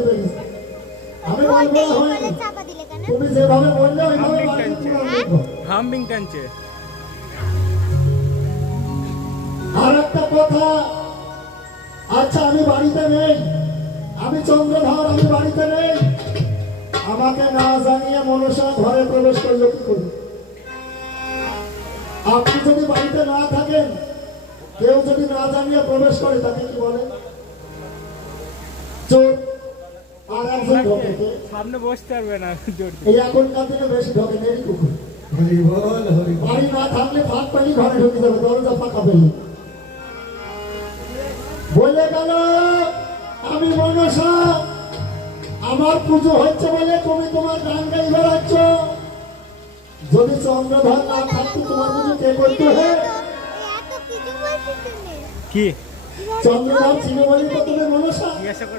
বেশি বেরিয়েছে। আমি বলবো হয়নি, তুমি যেভাবে বললে ওইভাবে বাড়িতে পুরাণ দেখো। হাম্বিং টানছে। আর একটা কথা, আচ্ছা আমি বাড়িতে নেই, আমি চন্দ্রধর, আমি বাড়িতে নেই, আমাকে না জানিয়ে মনসা ঘরে প্রবেশ করলো কি করে? আপনি যদি বাড়িতে না থাকেন, কেউ যদি না জানিয়ে প্রবেশ করে তাকে কি বলে? চোর। আর একজন ঢোকে কে? সামনে বসতে পারবে না জোর। এই এখনকার দিনে বেশি ঢোকে নেই কুকুর। বাড়ি না থাকলে ফাঁক পানি ঘরে ঢুকে যাবে, দরজা ফাঁকা পেলে। বলে গেল আমি মনসা, আমার পুজো হচ্ছে বলে তুমি তোমার গান গাই বেড়াচ্ছ। যদি চন্দ্রধর না থাকতো তোমার পুজো কে করতে? কি চন্দ্রধর ছিল বলে তো তুমি মনসা। জিজ্ঞাসা করবে।